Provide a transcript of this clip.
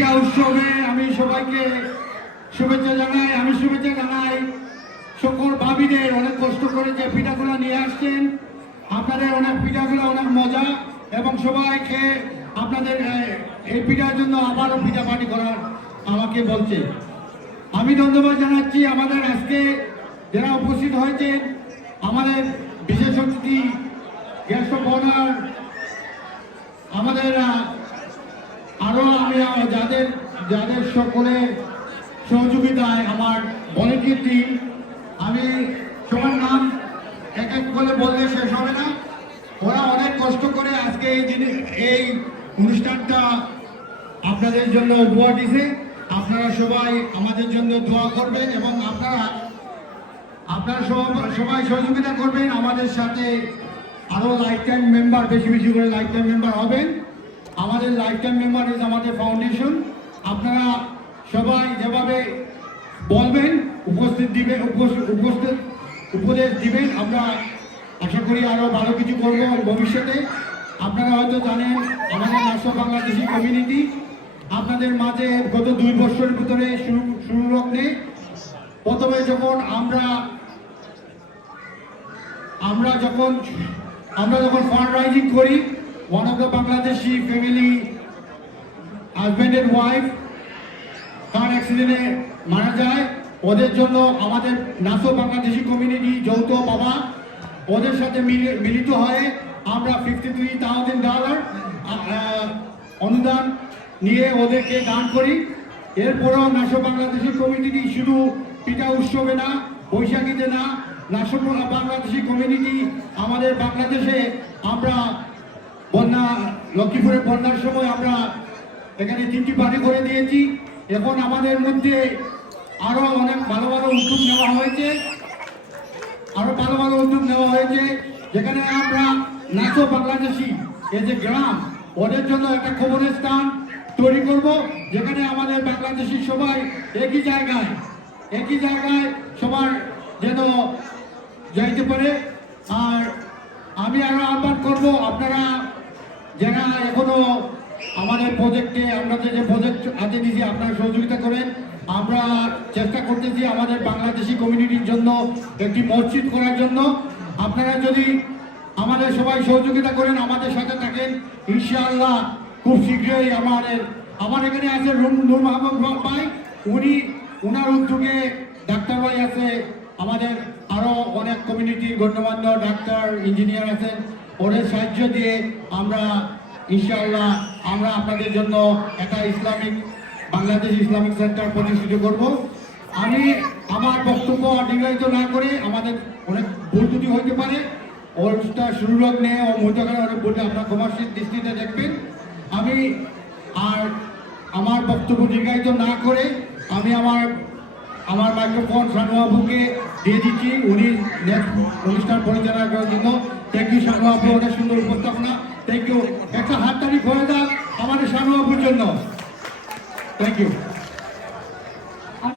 পিঠা উৎসবে আমি সবাইকে শুভেচ্ছা জানাই। আমি শুভেচ্ছা জানাই সকল ভাবিদের, অনেক কষ্ট করে যে পিঠাগুলো নিয়ে আসছেন। আপনাদের অনেক পিঠাগুলো অনেক মজা এবং সবাইকে আপনাদের এই পিঠার জন্য আবারও পিঠা পার্টি করার আমাকে বলছে। আমি ধন্যবাদ জানাচ্ছি আমাদের আজকে যারা উপস্থিত হয়েছেন, আমাদের বিশেষ অতিথি, গেস্ট অফ অনার, আমাদের আরো আমি যাদের যাদের সকলের সহযোগিতায় আমার ভলেন্টিয়ার টিম, আমি সবার নাম এক এক করে বললে শেষ হবে না। ওরা অনেক কষ্ট করে আজকে এই অনুষ্ঠানটা আপনাদের জন্য উপহার দিছে। আপনারা সবাই আমাদের জন্য দোয়া করবেন এবং আপনারা সবাই সহযোগিতা করবেন। আমাদের সাথে আরো লাইফ টাইম মেম্বার, বেশি বেশি করে লাইফ টাইম মেম্বার হবেন। আমাদের লাইফ টাইম মেম্বার ইজ আমাদের ফাউন্ডেশন। আপনারা সবাই যেভাবে বলবেন, উপদেশ দিবেন, আমরা আশা করি আরো ভালো কিছু করবো ভবিষ্যতে। আপনারা হয়তো জানেন আমাদের নাসো বাংলাদেশি কমিউনিটি আপনাদের মাঝে গত 2 বছরের ভিতরে শুরু লগ্নে প্রথমে যখন আমরা যখন ফান্ড রাইজিং করি, one of the Bangladeshi family husband and wife car অ্যাক্সিডেন্টে মারা যায়। ওদের জন্য আমাদের নাসো বাংলাদেশি কমিউনিটি যৌথ বাবা ওদের সাথে মিলিত হয়ে আমরা $53,000 অনুদান নিয়ে ওদেরকে দান করি। এরপরও নাসো বাংলাদেশি কমিউনিটি শুধু পিঠা উৎসবে না, বৈশাখীতে না, নাসো বাংলাদেশি কমিউনিটি আমাদের বাংলাদেশে আমরা লক্ষ্মীপুরের বন্যার সময় আমরা এখানে 3টি পার্টি করে দিয়েছি। এখন আমাদের মধ্যে আরো অনেক ভালো ভালো উদ্যোগ নেওয়া হয়েছে, যেখানে আমরা নাসো বাংলাদেশি এই যে গ্রাম, ওদের জন্য একটা খবরের স্থান তৈরি করব, যেখানে আমাদের বাংলাদেশি সবাই একই জায়গায় সবার যেন যাইতে পারে। আর আমি আরো আহ্বান করব, আপনারা যারা এখনো আমাদের প্রজেক্টে, আমরা যে প্রজেক্ট হাতে দিয়েছি, আপনারা সহযোগিতা করেন। আমরা চেষ্টা করতেছি আমাদের বাংলাদেশি কমিউনিটির জন্য একটি মসজিদ করার জন্য। আপনারা যদি আমাদের সবাই সহযোগিতা করেন, আমাদের সাথে থাকেন, ইনশাআল্লাহ খুব শীঘ্রই আমার এখানে আছে নূর মাহমুদ ভাই, উনার উদ্যোগে ডাক্তার ভাই আছে, আমাদের আরো অনেক কমিউনিটির গণ্যমান্য ডাক্তার, ইঞ্জিনিয়ার আছেন। ওদের সাহায্য দিয়ে আমরা ইনশাআল্লাহ আপনাদের জন্য একটা বাংলাদেশ ইসলামিক সেন্টার প্রতিষ্ঠিত করব। আমি আমার বক্তব্য দীর্ঘায়িত না করে, আমাদের অনেক ভুল ত্রুটি হইতে পারে, ওটা শুরু লগ্নে ও মধ্যখানে অনেক ভুলটা আপনার ক্ষমাশীল দৃষ্টিতে দেখবেন। আমি আমার বক্তব্য দীর্ঘায়িত না করে আমি আমার মাইক্রোফোন শানু আবুকে দিয়ে দিচ্ছি, উনি অনুষ্ঠান পরিচালনা করার জন্য। থ্যাংক ইউ শানু আবু, অনেক সুন্দর উপস্থাপনা। Thank you. একটা হাততালি করে দাও আমাদের শানু আবুর জন্য। Thank you.